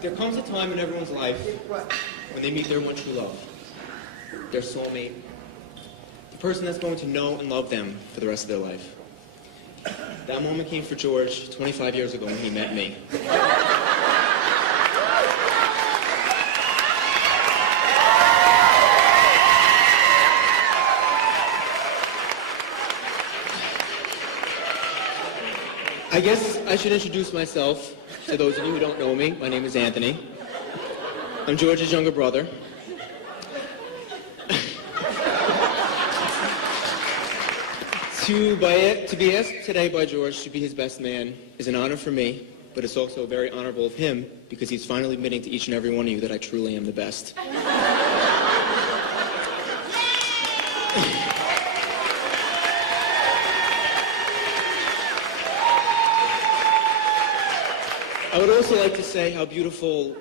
There comes a time in everyone's life when they meet their one true love, their soulmate, the person that's going to know and love them for the rest of their life. That moment came for George 25 years ago when he met me. I guess I should introduce myself to those of you who don't know me. My name is Anthony. I'm George's younger brother. To be asked today by George to be his best man is an honor for me, but it's also very honorable of him because he's finally admitting to each and every one of you that I truly am the best. I would also like to say how beautiful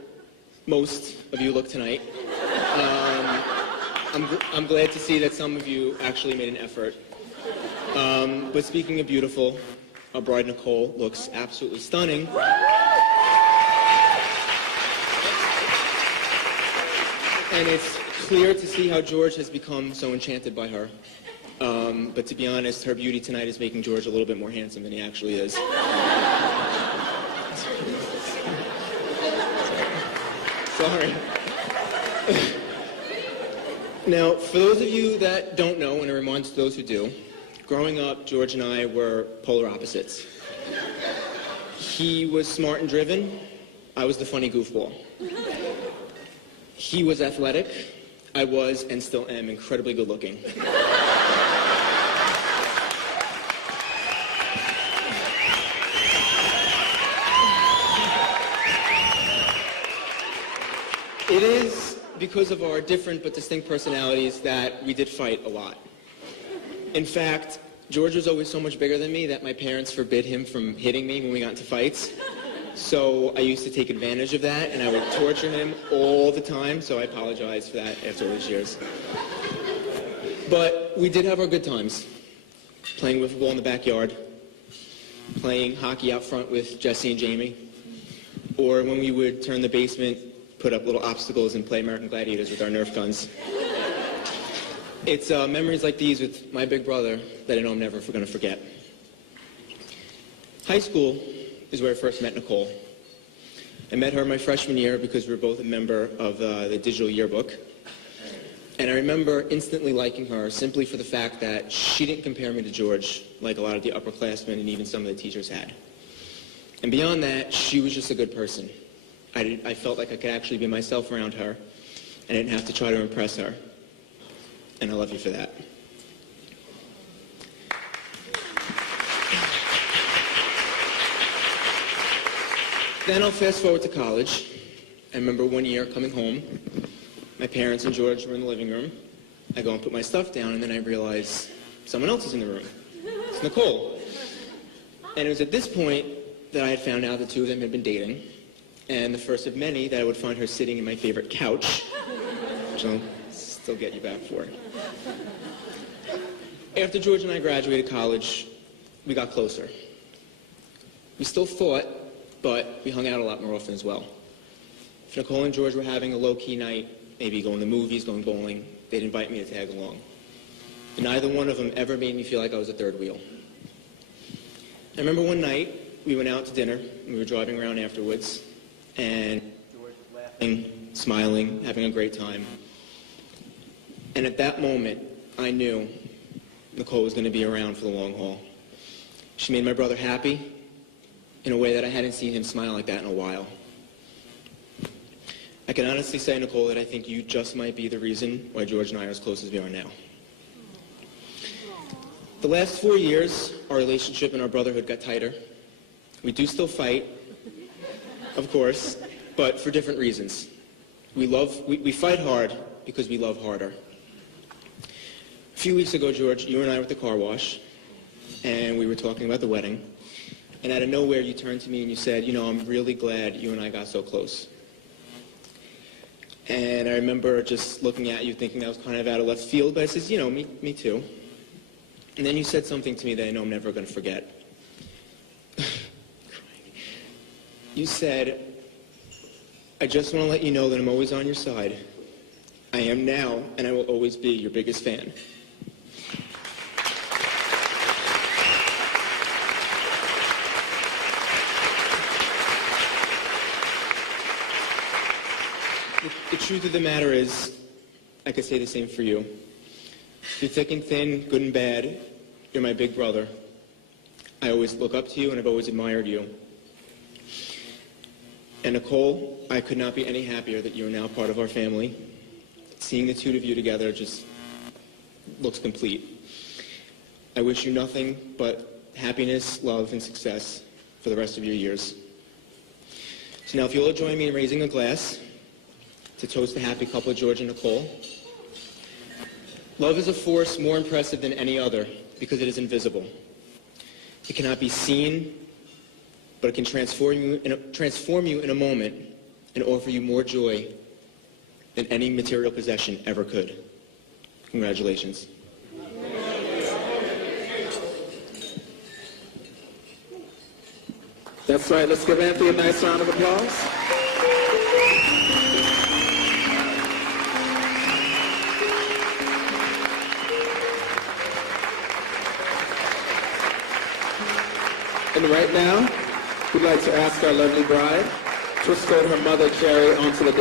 most of you look tonight. I'm glad to see that some of you actually made an effort. But speaking of beautiful, our bride Nicole looks absolutely stunning. And it's clear to see how George has become so enchanted by her. But to be honest, her beauty tonight is making George a little bit more handsome than he actually is. Sorry. Now, for those of you that don't know, and a reminder to those who do, growing up, George and I were polar opposites. He was smart and driven. I was the funny goofball. He was athletic. I was, and still am, incredibly good looking. It is because of our different but distinct personalities that we did fight a lot. In fact, George was always so much bigger than me that my parents forbid him from hitting me when we got into fights. So I used to take advantage of that, and I would torture him all the time, so I apologize for that after all these years. But we did have our good times. Playing wiffle ball in the backyard, playing hockey out front with Jesse and Jamie, or when we would turn the basement, put up little obstacles and play American Gladiators with our Nerf guns. It's memories like these with my big brother that I know I'm never going to forget. High school is where I first met Nicole. I met her my freshman year because we were both a member of the digital yearbook. And I remember instantly liking her simply for the fact that she didn't compare me to George like a lot of the upperclassmen and even some of the teachers had. And beyond that, she was just a good person. I felt like I could actually be myself around her, and I didn't have to try to impress her. And I love you for that. Then I'll fast forward to college. I remember one year coming home. My parents and George were in the living room. I go and put my stuff down, and then I realize someone else is in the room. It's Nicole. And it was at this point that I had found out the two of them had been dating. And the first of many that I would find her sitting in my favorite couch, which I'll still get you back for. After George and I graduated college, we got closer. We still fought, but we hung out a lot more often as well. If Nicole and George were having a low-key night, maybe going to movies, going bowling, they'd invite me to tag along. And neither one of them ever made me feel like I was a third wheel. I remember one night, we went out to dinner, and we were driving around afterwards, and George was laughing, smiling, having a great time. And at that moment, I knew Nicole was going to be around for the long haul. She made my brother happy in a way that I hadn't seen him smile like that in a while. I can honestly say, Nicole, that I think you just might be the reason why George and I are as close as we are now. The last 4 years, our relationship and our brotherhood got tighter. We do still fight, of course, but for different reasons. We fight hard because we love harder. A few weeks ago, George, you and I were at the car wash, and we were talking about the wedding, and out of nowhere, you turned to me and you said, you know, I'm really glad you and I got so close. And I remember just looking at you thinking that was kind of out of left field, but I said, you know, me too. And then you said something to me that I know I'm never going to forget. You said, "I just want to let you know that I'm always on your side. I am now, and I will always be your biggest fan." The truth of the matter is, I could say the same for you. Through thick and thin, good and bad, you're my big brother. I always look up to you, and I've always admired you. And Nicole, I could not be any happier that you are now part of our family. Seeing the two of you together just looks complete. I wish you nothing but happiness, love, and success for the rest of your years. So now if you'll join me in raising a glass to toast the happy couple, George and Nicole. Love is a force more impressive than any other because it is invisible. It cannot be seen, but it can transform you in a moment and offer you more joy than any material possession ever could. Congratulations. That's right. Let's give Anthony a nice round of applause. And right now, we'd like to ask our lovely bride to escort her mother, Carrie, onto the